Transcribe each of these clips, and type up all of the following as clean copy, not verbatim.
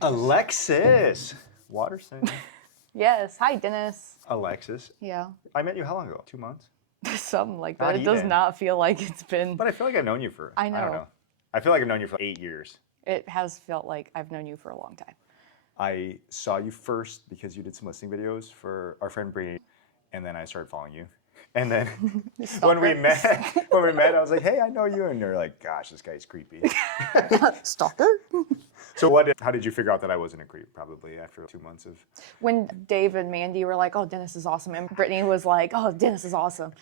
Alexis! Waterson. Yes. Hi, Dennis. Alexis. Yeah. I met you how long ago? 2 months? Something like that. Not It does even. not feel like it's been. But I feel like I've known you for, I I don't know. know. I feel like I've known you for 8 years. It has felt like I've known you for a long time. I saw you first because you did some listening videos for our friend Bree, and then I started following you. And then when we met, I was like, hey, I know you. And you're like, gosh, this guy's creepy. Stalker? So how did you figure out that I wasn't a creep? Probably after 2 months of... When Dave and Mandy were like, oh, Dennis is awesome. And Brittany was like, oh, Dennis is awesome.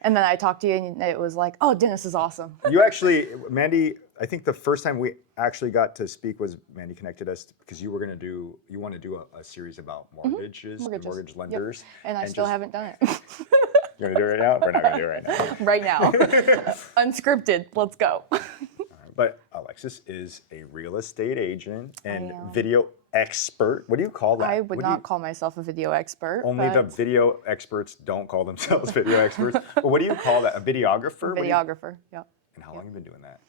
And then I talked to you and it was like, oh, Dennis is awesome. You actually, Mandy, I think the first time we actually got to speak was Mandy connected us because you want to do a series about mortgages, mortgage lenders. Yep. And I still haven't done it. You want to do it right now? We're not going to do it right now. Right now. Unscripted. Let's go. But Alexis is a real estate agent and video expert. What do you call that? I would not call myself a video expert. Only the video experts don't call themselves video experts. But what do you call that? A videographer? Videographer, yeah. And how long have you been doing that?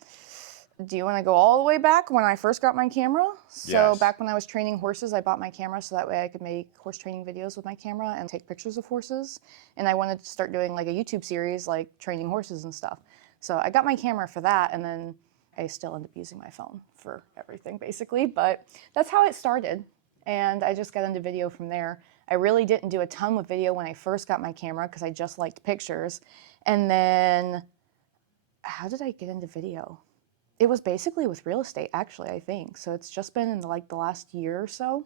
Do you want to go all the way back when I first got my camera? So Yes. back when I was training horses, I bought my camera so that way I could make horse training videos with my camera and take pictures of horses. And I wanted to start doing like a YouTube series like training horses and stuff. So I got my camera for that, and then I still end up using my phone for everything basically, but that's how it started. And I just got into video from there. I really didn't do a ton with video when I first got my camera because I just liked pictures. And then, how did I get into video? It was basically with real estate, actually, I think. So it's just been in like the last year or so.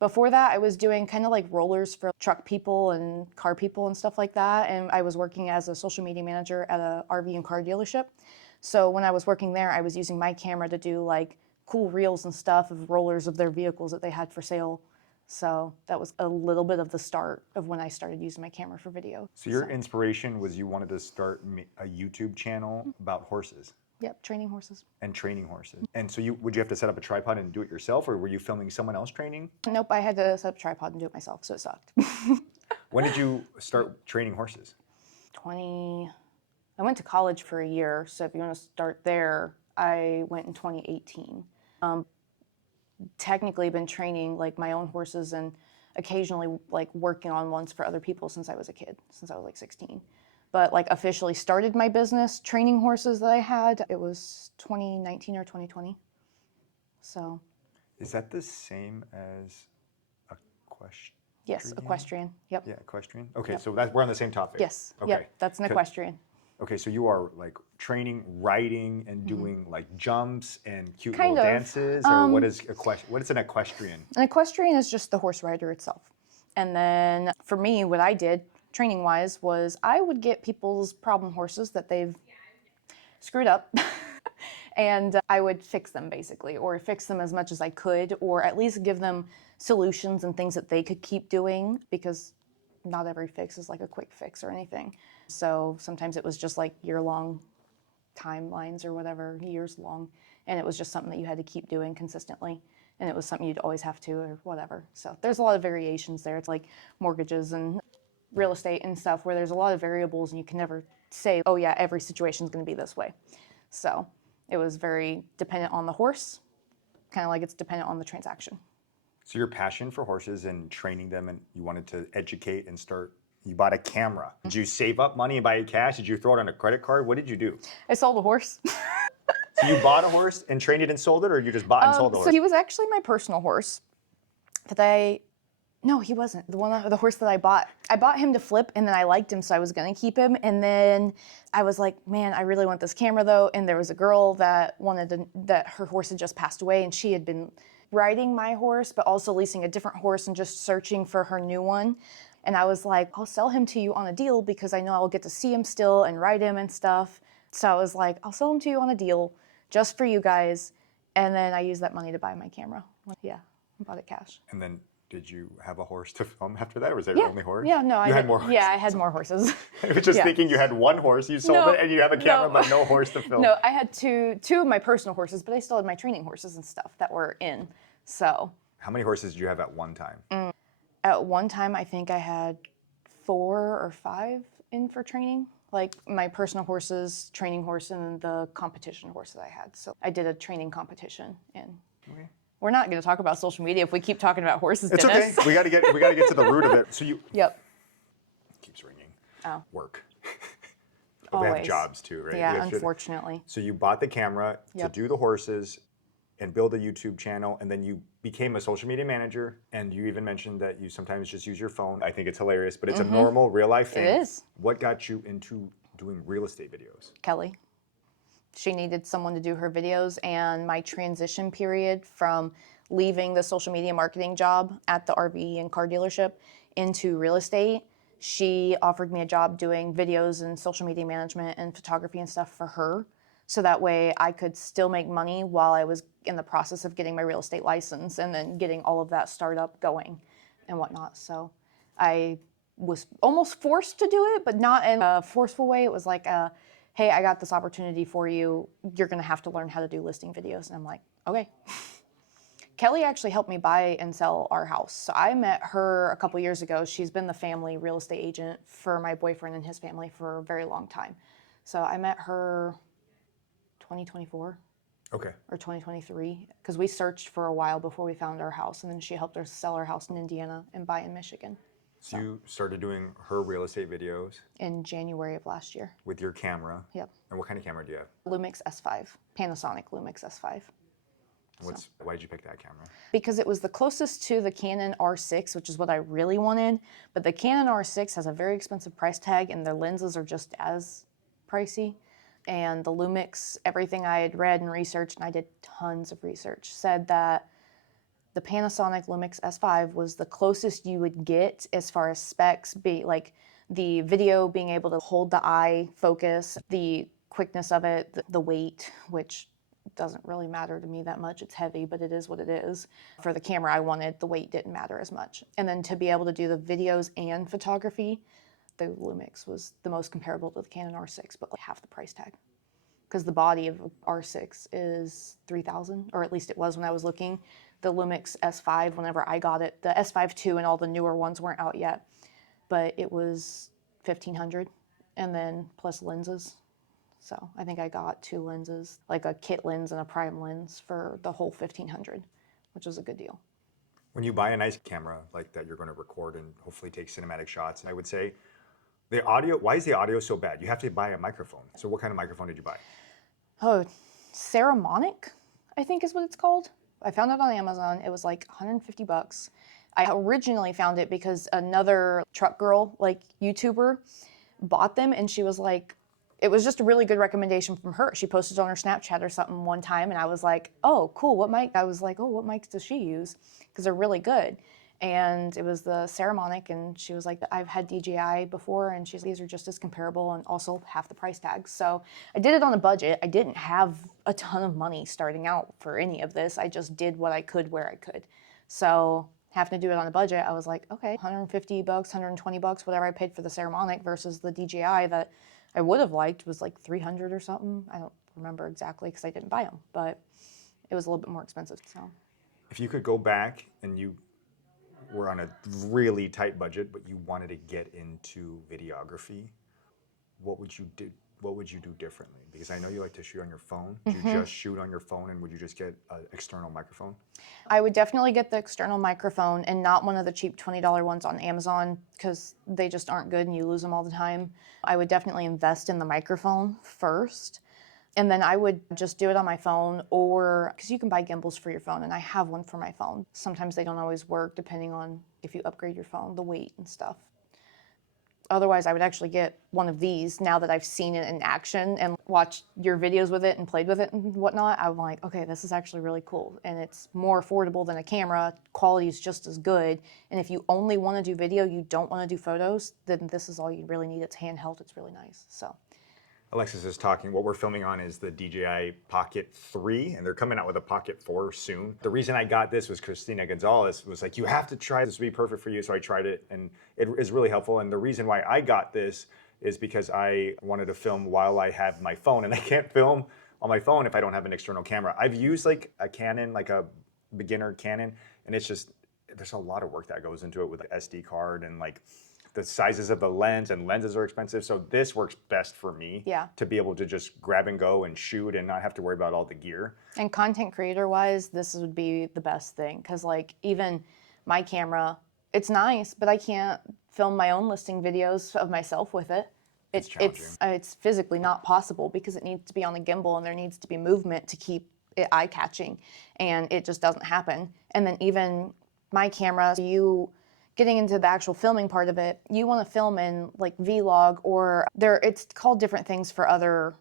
Before that, I was doing kind of like rollers for truck people and car people and stuff like that. And I was working as a social media manager at a RV and car dealership. So when I was working there, I was using my camera to do like cool reels and stuff of rollers of their vehicles that they had for sale. So that was a little bit of the start of when I started using my camera for video. So your inspiration was you wanted to start a YouTube channel about horses. Yep, training horses. And training horses. And so would you have to set up a tripod and do it yourself, or were you filming someone else training? Nope, I had to set up a tripod and do it myself, so it sucked. When did you start training horses? I went to college for a year, so if you want to start there, I went in 2018. Technically been training like my own horses and occasionally like working on ones for other people since I was a kid, since I was like 16. But like officially started my business training horses that I had, it was 2019 or 2020. So. Is that the same as equestrian? Yes, equestrian, yep. Yeah, equestrian. Okay, so we're on the same topic. Yes, okay. Yep, that's an equestrian. Okay, so you are like training, riding, and doing like jumps and cute Kind little of. dances, or what is an equestrian? An equestrian is just the horse rider itself. And then for me, what I did training-wise was I would get people's problem horses that they've screwed up and I would fix them basically, or fix them as much as I could, or at least give them solutions and things that they could keep doing, because not every fix is like a quick fix or anything. So sometimes it was just like year-long timelines or whatever, years long, and it was just something that you had to keep doing consistently, and it was something you'd always have to or whatever. So there's a lot of variations there. It's like mortgages and real estate and stuff where there's a lot of variables and you can never say, oh yeah, every situation is going to be this way. So it was very dependent on the horse, kind of like it's dependent on the transaction. So your passion for horses and training them, and you wanted to educate and start, you bought a camera. Did you save up money and buy it cash? Did you throw it on a credit card? What did you do? I sold a horse. So you bought a horse and trained it and sold it, or you just bought and sold the horse? So he was actually my personal horse that no, he wasn't. The horse that I bought him to flip, and then I liked him, so I was gonna keep him. And then I was like, man, I really want this camera though. And there was a girl that that her horse had just passed away, and she had been riding my horse, but also leasing a different horse and just searching for her new one. And I was like, I'll sell him to you on a deal because I know I'll get to see him still and ride him and stuff. So I was like, I'll sell him to you on a deal just for you guys. And then I used that money to buy my camera. Yeah, I bought it cash. And then did you have a horse to film after that, or was that your only horse? Yeah, no, I had more horses. Yeah, I had more horses. I was just thinking you had one horse, you sold it, and you have a camera but no horse to film. No, I had two of my personal horses, but I still had my training horses and stuff that were in. So. How many horses did you have at one time? At one time, I think I had 4 or 5 in for training. Like my personal horses, training horse, and the competition horse that I had. So I did a training competition in. Okay. We're not going to talk about social media if we keep talking about horses, It's Dennis. okay. We got to get to the root of it. So you Yep. keeps ringing. Oh. Work. Always. We have jobs too, right? Yeah, unfortunately. So you bought the camera to do the horses and build a YouTube channel, and then you became a social media manager, and you even mentioned that you sometimes just use your phone. I think it's hilarious, but it's a normal real life thing. It is. What got you into doing real estate videos? Kelly. She needed someone to do her videos, and my transition period from leaving the social media marketing job at the RV and car dealership into real estate, she offered me a job doing videos and social media management and photography and stuff for her. So that way I could still make money while I was in the process of getting my real estate license and then getting all of that startup going and whatnot. So I was almost forced to do it, but not in a forceful way. It was like, hey, I got this opportunity for you. You're going to have to learn how to do listing videos. And I'm like, okay. Kelly actually helped me buy and sell our house. So I met her a couple years ago. She's been the family real estate agent for my boyfriend and his family for a very long time. So I met her 2024 or 2023 because we searched for a while before we found our house, and then she helped us sell our house in Indiana and buy in Michigan. So you started doing her real estate videos in January of last year. With your camera? Yep. And what kind of camera do you have? Lumix S5, Panasonic Lumix S5. Why did you pick that camera? Because it was the closest to the Canon R6, which is what I really wanted, but the Canon R6 has a very expensive price tag and their lenses are just as pricey. And the Lumix, everything I had read and researched, and I did tons of research, said that the Panasonic Lumix S5 was the closest you would get as far as specs, be like the video being able to hold the eye focus, the quickness of it, the weight, which doesn't really matter to me that much. It's heavy, but it is what it is. For the camera I wanted, the weight didn't matter as much. And then to be able to do the videos and photography, the Lumix was the most comparable to the Canon R6, but like half the price tag. Because the body of R6 is $3,000, or at least it was when I was looking. The Lumix S5, whenever I got it, the S5 II and all the newer ones weren't out yet, but it was $1,500, and then plus lenses. So I think I got 2 lenses, like a kit lens and a prime lens for the whole $1,500, which was a good deal. When you buy a nice camera like that, you're going to record and hopefully take cinematic shots. And I would say, the audio, why is the audio so bad? You have to buy a microphone. So what kind of microphone did you buy? Oh, Ceramonic, I think is what it's called. I found it on Amazon. It was like $150. I originally found it because another truck girl, like YouTuber, bought them, and she was like, it was just a really good recommendation from her. She posted on her Snapchat or something one time, and I was like, oh, cool, what mic? I was like, oh, what mics does she use? Because they're really good. And it was the Ceramonic, and she was like, I've had DJI before, and she's these are just as comparable and also half the price tag. So I did it on a budget. I didn't have a ton of money starting out for any of this. I just did what I could where I could. So having to do it on a budget, I was like, okay, $150, $120, whatever I paid for the Ceramonic versus the DJI that I would have liked was like $300 or something. I don't remember exactly because I didn't buy them, but it was a little bit more expensive. So if you could go back and you were on a really tight budget, but you wanted to get into videography, what would you do? What would you do differently? Because I know you like to shoot on your phone. Would you just shoot on your phone, and would you just get an external microphone? I would definitely get the external microphone and not one of the cheap $20 ones on Amazon because they just aren't good and you lose them all the time. I would definitely invest in the microphone first. And then I would just do it on my phone, or because you can buy gimbals for your phone, and I have one for my phone. Sometimes they don't always work depending on if you upgrade your phone, the weight and stuff. Otherwise, I would actually get one of these now that I've seen it in action and watched your videos with it and played with it and whatnot. I'm like, okay, this is actually really cool. And it's more affordable than a camera. Quality is just as good. And if you only want to do video, you don't want to do photos, then this is all you really need. It's handheld. It's really nice. So. Alexis is talking. What we're filming on is the DJI Pocket 3, and they're coming out with a Pocket 4 soon. The reason I got this was Christina Gonzalez was like, you have to try this to be perfect for you. So I tried it, and it is really helpful. And the reason why I got this is because I wanted to film while I have my phone, and I can't film on my phone if I don't have an external camera. I've used like a Canon, like a beginner Canon, and it's just, there's a lot of work that goes into it with an SD card and like the sizes of the lens, and lenses are expensive. So this works best for me to be able to just grab and go and shoot and not have to worry about all the gear. And content creator wise, this would be the best thing. Cause like even my camera, it's nice, but I can't film my own listing videos of myself with it. It's physically not possible because it needs to be on the gimbal and there needs to be movement to keep it eye-catching, and it just doesn't happen. And then even my camera, you getting into the actual filming part of it, you want to film in like vlog or it's called different things for other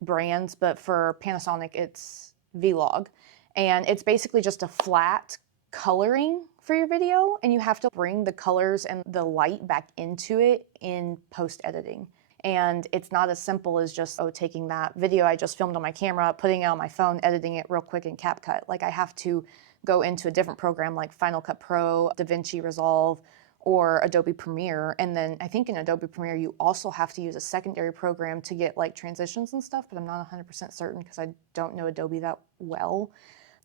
brands, but for Panasonic it's vlog, and it's basically just a flat coloring for your video, and you have to bring the colors and the light back into it in post editing. And it's not as simple as just, taking that video I just filmed on my camera, putting it on my phone, editing it real quick in CapCut. Like I have to go into a different program like Final Cut Pro, DaVinci Resolve, or Adobe Premiere. And then I think in Adobe Premiere, you also have to use a secondary program to get like transitions and stuff, but I'm not 100% certain because I don't know Adobe that well.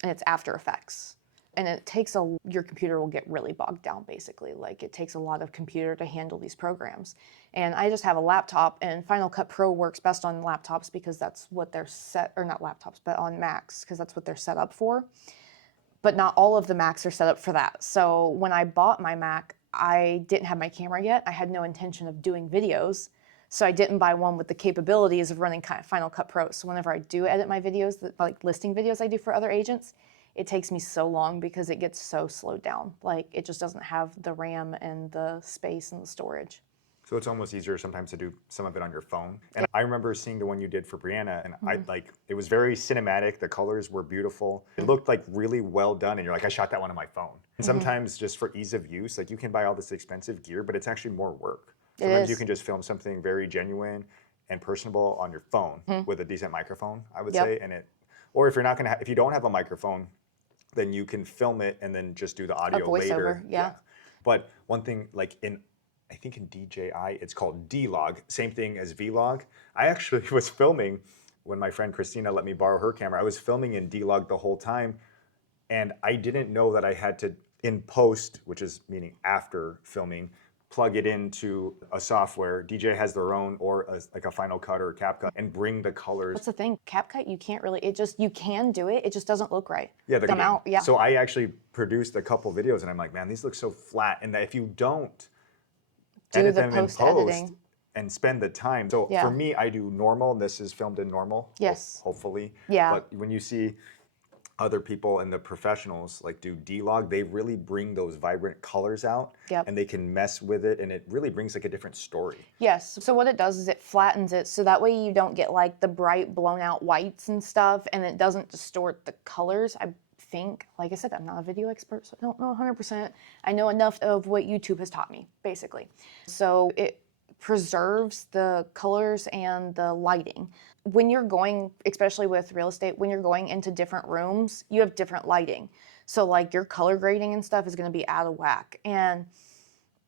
And it's After Effects. And it takes your computer will get really bogged down basically. Like it takes a lot of computer to handle these programs. And I just have a laptop, and Final Cut Pro works best on laptops because that's what they're or not laptops, but on Macs because that's what they're set up for. But not all of the Macs are set up for that. So when I bought my Mac, I didn't have my camera yet. I had no intention of doing videos. So I didn't buy one with the capabilities of running Final Cut Pro. So whenever I do edit my videos, like listing videos I do for other agents, it takes me so long because it gets so slowed down. Like it just doesn't have the RAM and the space and the storage. So it's almost easier sometimes to do some of it on your phone. And I remember seeing the one you did for Brianna, and it was very cinematic. The colors were beautiful. It looked like really well done. And you're like, I shot that one on my phone. And sometimes just for ease of use, like you can buy all this expensive gear, but it's actually more work. Sometimes you can just film something very genuine and personable on your phone with a decent microphone, I would say. Or if you're not if you don't have a microphone, then you can film it and then just do the audio later. Yeah. But one thing, like I think in DJI, it's called D-Log, same thing as Vlog. I actually was filming when my friend Christina let me borrow her camera. I was filming in D-Log the whole time, and I didn't know that I had to, in post, which is meaning after filming, plug it into a software. DJ has their own, or like a Final Cut or a CapCut, and bring the colors. That's the thing. CapCut, you can't really, you can do it, it just doesn't look right. Yeah, they come out. So I actually produced a couple videos, and I'm like, man, these look so flat. And that if you don't edit them in post and spend the time. So for me, I do normal. This is filmed in normal. Yes. Hopefully. Yeah. But when you see other people and the professionals like do D-Log, they really bring those vibrant colors out, and they can mess with it, and it really brings like a different story. Yes. So what it does is it flattens it so that way you don't get like the bright blown out whites and stuff, and it doesn't distort the colors. I think, like I said, I'm not a video expert, so I don't know 100%. I know enough of what YouTube has taught me, basically. So it preserves the colors and the lighting. When you're going, especially with real estate, when you're going into different rooms, you have different lighting. So like your color grading and stuff is going to be out of whack. And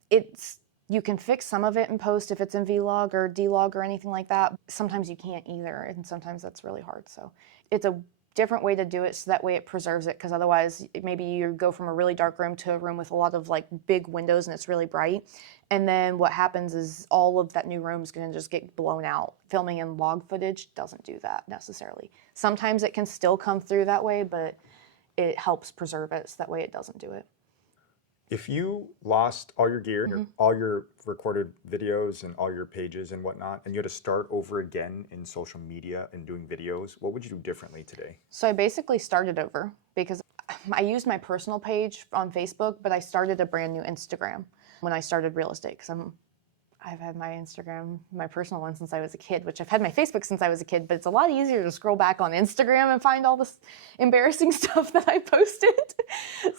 you can fix some of it in post if it's in Vlog or D-Log or anything like that. Sometimes you can't either, and sometimes that's really hard. So it's a different way to do it so that way it preserves it, because otherwise maybe you go from a really dark room to a room with a lot of like big windows and it's really bright, and then what happens is all of that new room is going to just get blown out. Filming in log footage doesn't do that necessarily. Sometimes it can still come through that way, but it helps preserve it so that way it doesn't do it. If you lost all your gear, all your recorded videos and all your pages and whatnot, and you had to start over again in social media and doing videos, what would you do differently today? So I basically started over because I used my personal page on Facebook, but I started a brand new Instagram when I started real estate, because I've had my Instagram, my personal one, since I was a kid, which I've had my Facebook since I was a kid, but it's a lot easier to scroll back on Instagram and find all this embarrassing stuff that I posted.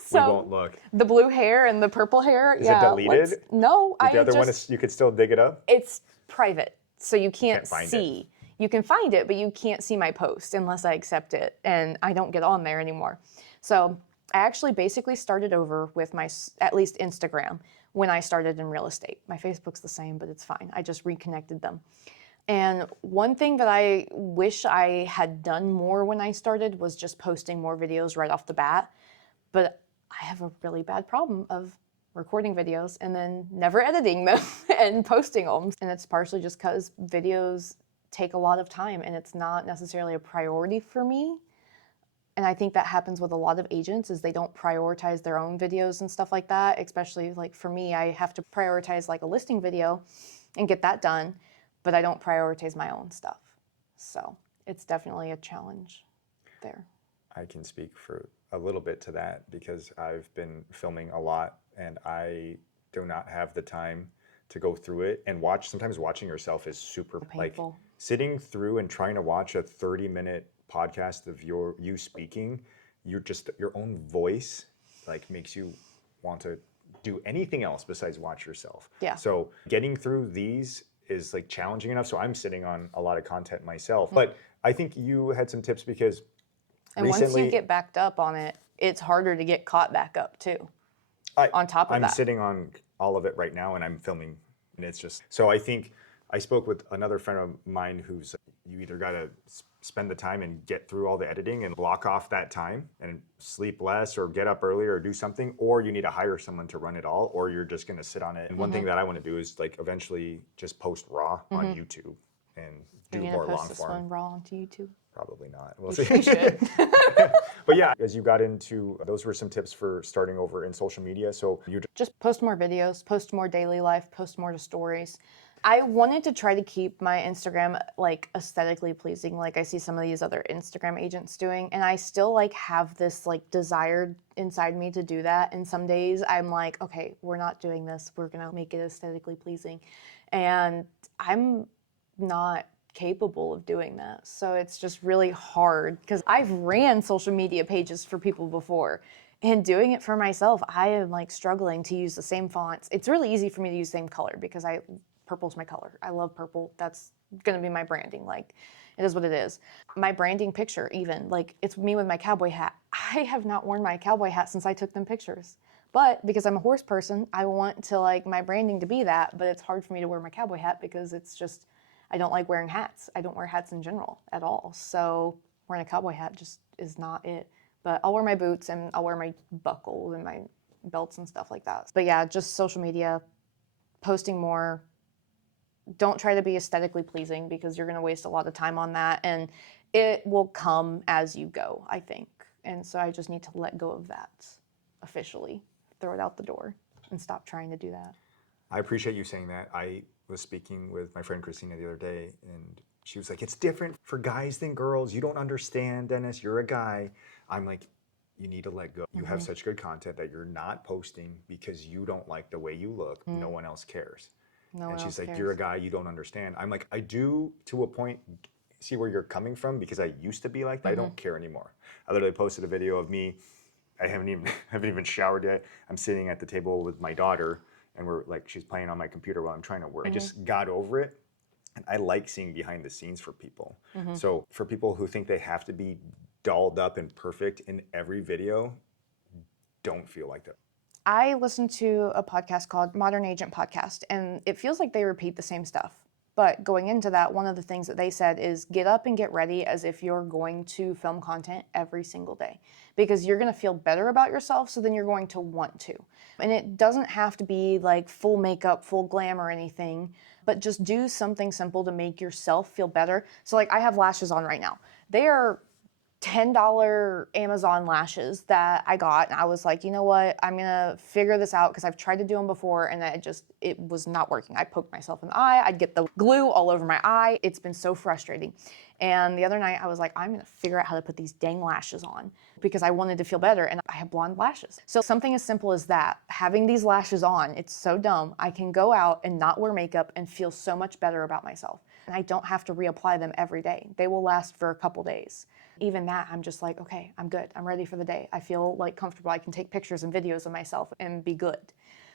So we won't look. The blue hair and the purple hair. Is it deleted? No. The other one is, you could still dig it up? It's private, so you can't see. You can find it, but you can't see my post unless I accept it, and I don't get on there anymore. So I actually basically started over with my, at least Instagram, when I started in real estate. My Facebook's the same, but it's fine. I just reconnected them. And one thing that I wish I had done more when I started was just posting more videos right off the bat. But I have a really bad problem of recording videos and then never editing them and posting them. And it's partially just because videos take a lot of time and it's not necessarily a priority for me. And I think that happens with a lot of agents is they don't prioritize their own videos and stuff like that. Especially like for me, I have to prioritize like a listing video and get that done, but I don't prioritize my own stuff. So it's definitely a challenge there. I can speak for a little bit to that because I've been filming a lot and I do not have the time to go through it and watch. Sometimes watching yourself is super Painful. like sitting through and trying to watch a 30-minute podcast of you speaking. You're just your own voice like makes you want to do anything else besides watch yourself. Yeah. So getting through these is like challenging enough. So I'm sitting on a lot of content myself, but I think you had some tips because and recently, once you get backed up on it, it's harder to get caught back up too. On top of I'm that. sitting on all of it right now and I'm filming and it's just, so I think I spoke with another friend of mine who's, you either got to spend the time and get through all the editing and block off that time and sleep less or get up earlier or do something, or you need to hire someone to run it all, or you're just going to sit on it. And one thing that I want to do is like eventually just post raw on YouTube and do more long This form. one raw onto YouTube. Probably not. We'll You see. should. But yeah, as you got into, those were some tips for starting over in social media. So you Just post more videos, post more daily life, post more to stories. I wanted to try to keep my Instagram like aesthetically pleasing, like I see some of these other Instagram agents doing, and I still like have this like desire inside me to do that. And some days I'm like, okay, we're not doing this. We're gonna make it aesthetically pleasing, and I'm not capable of doing that. So it's just really hard because I've ran social media pages for people before. And doing it for myself, I am like struggling to use the same fonts. It's really easy for me to use the same color because purple's my color. I love purple. That's gonna be my branding. Like, it is what it is. My branding picture, even, like, it's me with my cowboy hat. I have not worn my cowboy hat since I took them pictures. But because I'm a horse person, I want to like my branding to be that, but it's hard for me to wear my cowboy hat because it's just, I don't like wearing hats. I don't wear hats in general at all. So wearing a cowboy hat just is not it. But I'll wear my boots and I'll wear my buckle and my belts and stuff like that. But yeah, just social media, posting more. Don't try to be aesthetically pleasing because you're going to waste a lot of time on that. And it will come as you go, I think. And so I just need to let go of that officially, throw it out the door and stop trying to do that. I appreciate you saying that. I was speaking with my friend Christina the other day and she was like, it's different for guys than girls. You don't understand, Dennis. You're a guy. I'm like, you need to let go. You have such good content that you're not posting because you don't like the way you look. No one else cares. And she's like, you're a guy, you don't understand. I'm like, I do to a point see where you're coming from because I used to be like that. I don't care anymore. I literally posted a video of me. I haven't even showered yet. I'm sitting at the table with my daughter and we're like, she's playing on my computer while I'm trying to work. I just got over it. And I like seeing behind the scenes for people. So for people who think they have to be dolled up and perfect in every video, don't feel like that. I listened to a podcast called Modern Agent Podcast, and it feels like they repeat the same stuff. But going into that, one of the things that they said is get up and get ready as if you're going to film content every single day because you're going to feel better about yourself, so then you're going to want to. And it doesn't have to be like full makeup, full glam or anything, but just do something simple to make yourself feel better. So like I have lashes on right now. They are $10 Amazon lashes that I got, and I was like, you know what, I'm gonna figure this out because I've tried to do them before and it was not working. I poked myself in the eye, I'd get the glue all over my eye. It's been so frustrating. And the other night I was like, I'm gonna figure out how to put these dang lashes on because I wanted to feel better and I have blonde lashes. So something as simple as that, having these lashes on, it's so dumb. I can go out and not wear makeup and feel so much better about myself. And I don't have to reapply them every day. They will last for a couple days. Even that, I'm just like, okay, I'm good. I'm ready for the day. I feel like comfortable. I can take pictures and videos of myself and be good.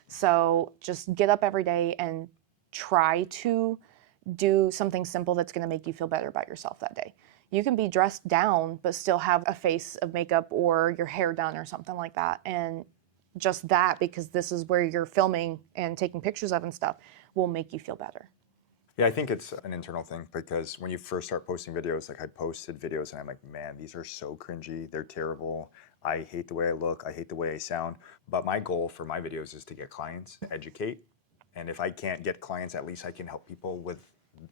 So just get up every day and try to do something simple that's going to make you feel better about yourself that day. You can be dressed down, but still have a face of makeup or your hair done or something like that. And just that, because this is where you're filming and taking pictures of and stuff, will make you feel better. Yeah, I think it's an internal thing because when you first start posting videos, like I posted videos and I'm like, man, these are so cringy. They're terrible. I hate the way I look, I hate the way I sound. But my goal for my videos is to get clients, educate. And if I can't get clients, at least I can help people with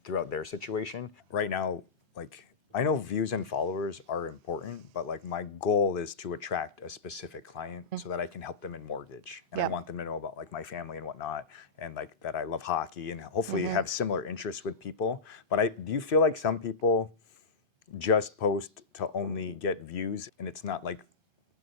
throughout their situation. Right now, like I know views and followers are important, but like my goal is to attract a specific client so that I can help them in mortgage. And I want them to know about like my family and whatnot, and like that I love hockey and hopefully have similar interests with people. But do you feel like some people just post to only get views and it's not like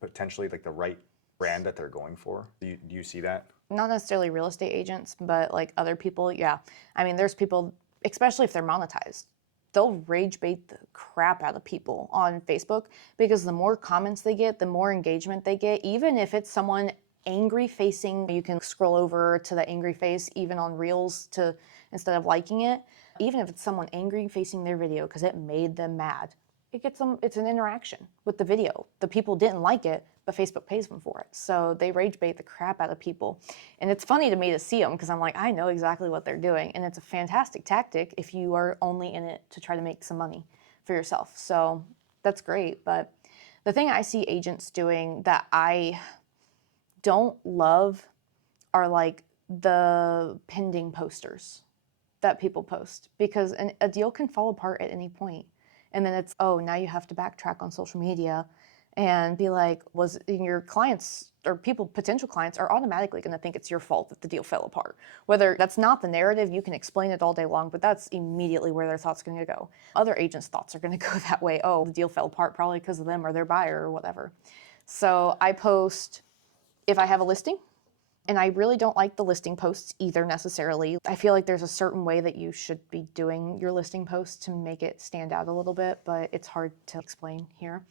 potentially like the right brand that they're going for? Do you see that? Not necessarily real estate agents, but like other people, yeah. I mean, there's people, especially if they're monetized, they'll rage bait the crap out of people on Facebook because the more comments they get, the more engagement they get. Even if it's someone angry facing, you can scroll over to the angry face even on Reels to instead of liking it. Even if it's someone angry facing their video because it made them mad, it gets them, it's an interaction with the video. The people didn't like it, but Facebook pays them for it. So they rage bait the crap out of people. And it's funny to me to see them because I'm like, I know exactly what they're doing. And it's a fantastic tactic if you are only in it to try to make some money for yourself. So that's great. But the thing I see agents doing that I don't love are like the pending posters that people post because a deal can fall apart at any point. And then it's, oh, now you have to backtrack on social media and be like, was your clients or people, potential clients are automatically going to think it's your fault that the deal fell apart. Whether that's not the narrative, you can explain it all day long, but that's immediately where their thoughts are going to go. Other agents' thoughts are going to go that way. Oh, the deal fell apart probably because of them or their buyer or whatever. So I post if I have a listing. And I really don't like the listing posts either necessarily. I feel like there's a certain way that you should be doing your listing posts to make it stand out a little bit, but it's hard to explain here.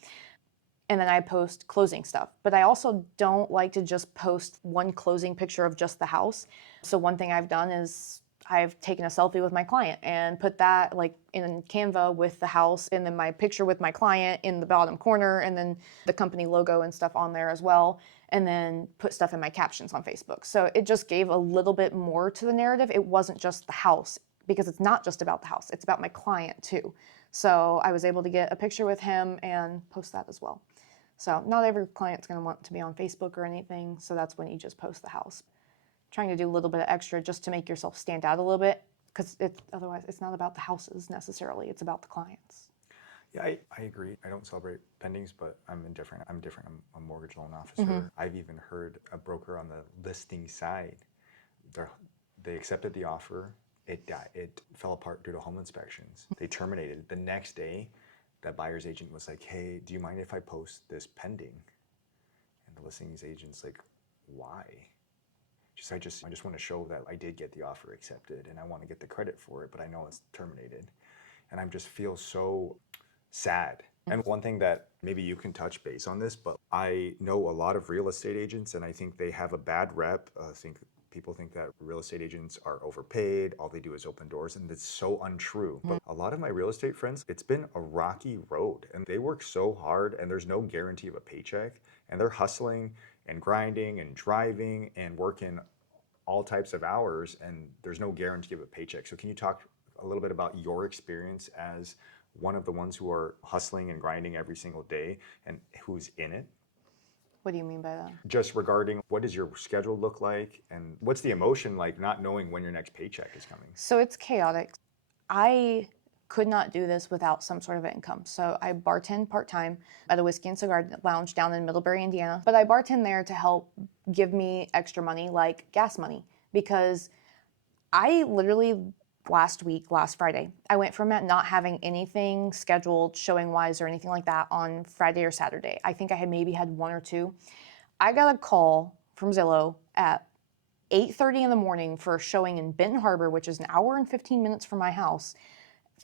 And then I post closing stuff. But I also don't like to just post one closing picture of just the house. So one thing I've done is I've taken a selfie with my client and put that like in Canva with the house and then my picture with my client in the bottom corner and then the company logo and stuff on there as well. And then put stuff in my captions on Facebook. So it just gave a little bit more to the narrative. It wasn't just the house because it's not just about the house. It's about my client too. So I was able to get a picture with him and post that as well. So not every client's going to want to be on Facebook or anything. So that's when you just post the house. Trying to do a little bit of extra just to make yourself stand out a little bit because otherwise it's not about the houses necessarily. It's about the clients. Yeah, I agree. I don't celebrate pendings, but I'm indifferent. I'm different. I'm a mortgage loan officer. I've even heard a broker on the listing side, they accepted the offer. It fell apart due to home inspections. They terminated it. The next day, that buyer's agent was like, hey, do you mind if I post this pending? And the listings agent's like, why? I just want to show that I did get the offer accepted and I want to get the credit for it, but I know it's terminated. And I just feel so sad. And one thing that maybe you can touch base on this, but I know a lot of real estate agents and I think they have a bad rep. People think that real estate agents are overpaid, all they do is open doors, and it's so untrue. But a lot of my real estate friends, it's been a rocky road and they work so hard and there's no guarantee of a paycheck and they're hustling and grinding and driving and working all types of hours and there's no guarantee of a paycheck. So can you talk a little bit about your experience as one of the ones who are hustling and grinding every single day and who's in it? What do you mean by that? Just regarding what does your schedule look like and what's the emotion like not knowing when your next paycheck is coming? So it's chaotic. I could not do this without some sort of income. So I bartend part-time at a whiskey and cigar lounge down in Middlebury, Indiana. But I bartend there to help give me extra money like gas money because I literally last Friday, I went from not having anything scheduled showing wise or anything like that on Friday or Saturday. I think I had maybe had one or two. I got a call from Zillow at 8:30 in the morning for a showing in Benton Harbor, which is an hour and 15 minutes from my house,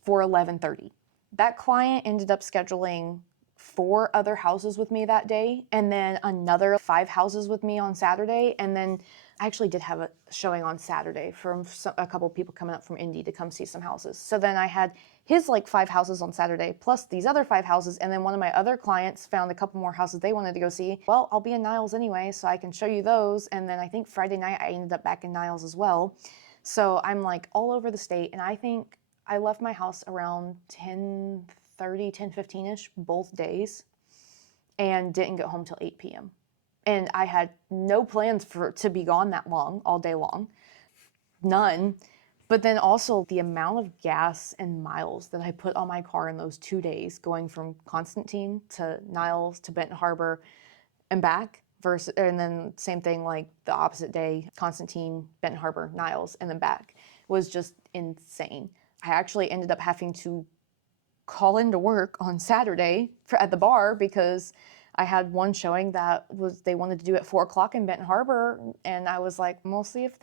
for 11:30. That client ended up scheduling 4 other houses with me that day, and then another 5 houses with me on Saturday, and then I actually did have a showing on Saturday from a couple people coming up from Indy to come see some houses. So then I had his like 5 houses on Saturday, plus these other 5 houses, and then one of my other clients found a couple more houses they wanted to go see. Well, I'll be in Niles anyway, so I can show you those, and then I think Friday night I ended up back in Niles as well. So I'm like all over the state, and I think I left my house around 10:30, 10:15-ish both days. and didn't get home till 8 p.m. And I had no plans to be gone that long, all day long. None. But then also the amount of gas and miles that I put on my car in those 2 days, going from Constantine to Niles to Benton Harbor and back, and then same thing like the opposite day, Constantine, Benton Harbor, Niles, and then back, was just insane. I actually ended up having to call into work on Saturday at the bar because I had one showing that they wanted to do at 4 o'clock in Benton Harbor, and I was like, we'll see if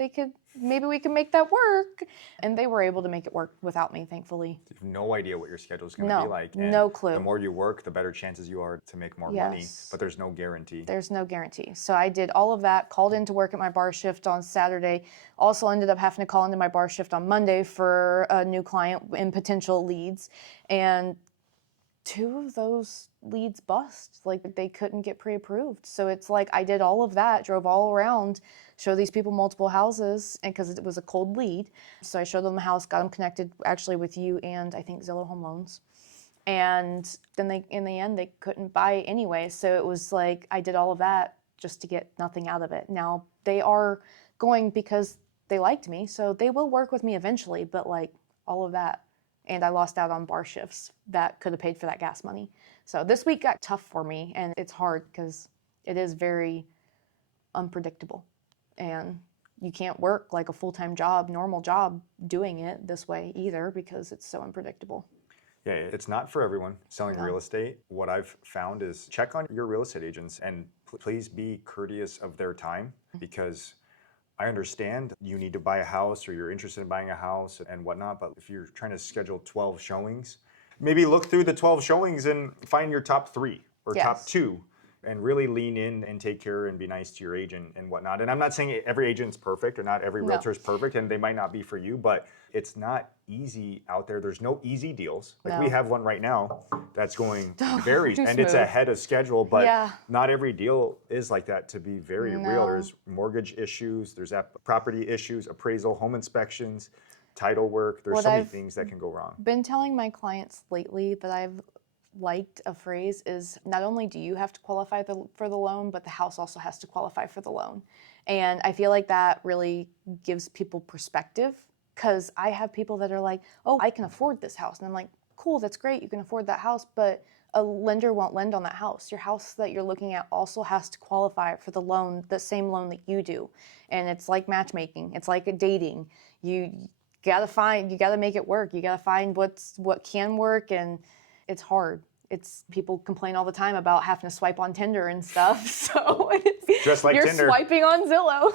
maybe we can make that work. And they were able to make it work without me, thankfully. You have no idea what your schedule is going to be like. And no clue. The more you work, the better chances you are to make more money, but there's no guarantee. There's no guarantee. So I did all of that, called into work at my bar shift on Saturday, also ended up having to call into my bar shift on Monday for a new client and potential leads. And 2 of those leads bust. Like, they couldn't get pre-approved. So it's like I did all of that, drove all around, showed these people multiple houses, and because it was a cold lead. So I showed them the house, got them connected actually with you and I think Zillow Home Loans. And then in the end, they couldn't buy anyway. So it was like I did all of that just to get nothing out of it. Now they are going because they liked me. So they will work with me eventually, but like all of that. And I lost out on bar shifts that could have paid for that gas money. So this week got tough for me, and it's hard because it is very unpredictable. And you can't work like a full-time job, normal job, doing it this way either because it's so unpredictable. Yeah, it's not for everyone selling real estate. What I've found is check on your real estate agents and please be courteous of their time, because I understand you need to buy a house or you're interested in buying a house and whatnot, but if you're trying to schedule 12 showings, maybe look through the 12 showings and find your top 3 or top 2 and really lean in and take care and be nice to your agent and whatnot. And I'm not saying every agent's perfect or not every realtor is perfect, and they might not be for you, but it's not easy out there. There's no easy deals. Like we have one right now that's going very, and it's ahead of schedule, but not every deal is like that, to be very real. There's mortgage issues, there's property issues, appraisal, home inspections, title work. There's so many things that can go wrong. Been telling my clients lately that I've liked a phrase is not only do you have to qualify for the loan, but the house also has to qualify for the loan. And I feel like that really gives people perspective, because I have people that are like, oh, I can afford this house. And I'm like, cool, that's great, you can afford that house, but a lender won't lend on that house. Your house that you're looking at also has to qualify for the loan, the same loan that you do. And it's like matchmaking, it's like a dating. You gotta make it work. You gotta find what can work, and it's hard. People complain all the time about having to swipe on Tinder and stuff. So just like you're Tinder. Swiping on Zillow.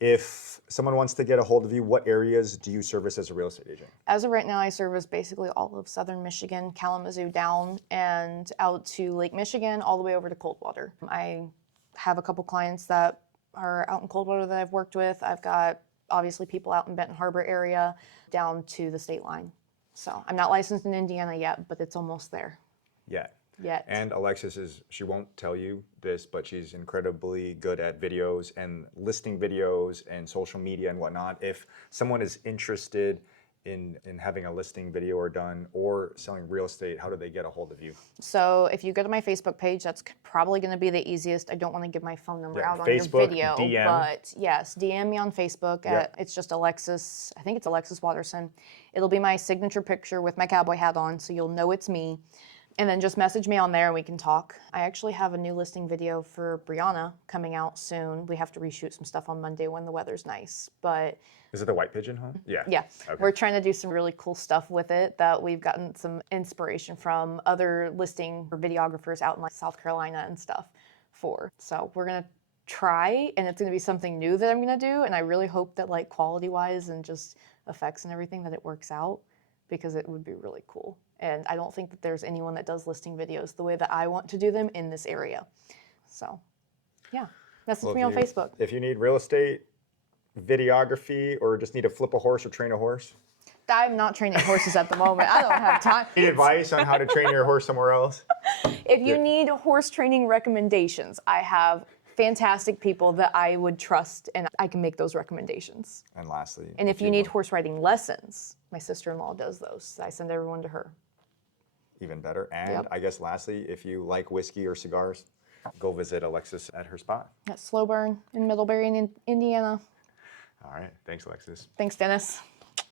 If someone wants to get a hold of you, what areas do you service as a real estate agent? As of right now, I service basically all of southern Michigan, Kalamazoo down, and out to Lake Michigan, all the way over to Coldwater. I have a couple clients that are out in Coldwater that I've worked with. I've got obviously people out in Benton Harbor area down to the state line. So I'm not licensed in Indiana yet, but it's almost there. Yet. And Alexis she won't tell you this, but she's incredibly good at videos and listing videos and social media and whatnot. If someone is interested in having a listing video or done or selling real estate, how do they get a hold of you? So if you go to my Facebook page, that's probably going to be the easiest. I don't want to give my phone number out on Facebook, your video, DM. But yes, DM me on Facebook. It's just Alexis. I think it's Alexis Waterson. It'll be my signature picture with my cowboy hat on, so you'll know it's me. And then just message me on there and we can talk. I actually have a new listing video for Brianna coming out soon. We have to reshoot some stuff on Monday when the weather's nice, but... Is it the white pigeon home? Yeah. Okay. We're trying to do some really cool stuff with it that we've gotten some inspiration from other listing videographers out in like South Carolina and stuff for. So we're gonna try, and it's gonna be something new that I'm gonna do, and I really hope that like quality-wise and just effects and everything that it works out, because it would be really cool. And I don't think that there's anyone that does listing videos the way that I want to do them in this area. So, yeah, message me on Facebook. If you need real estate, videography, or just need to flip a horse or train a horse? I'm not training horses at the moment. I don't have time. Any advice on how to train your horse somewhere else? If you need horse training recommendations, I have fantastic people that I would trust, and I can make those recommendations. And lastly, and if you need horse riding lessons, my sister-in-law does those. I send everyone to her. even better. And I guess lastly, if you like whiskey or cigars, go visit Alexis at her spot. At Slow Burn in Middlebury, in Indiana. All right. Thanks, Alexis. Thanks, Dennis.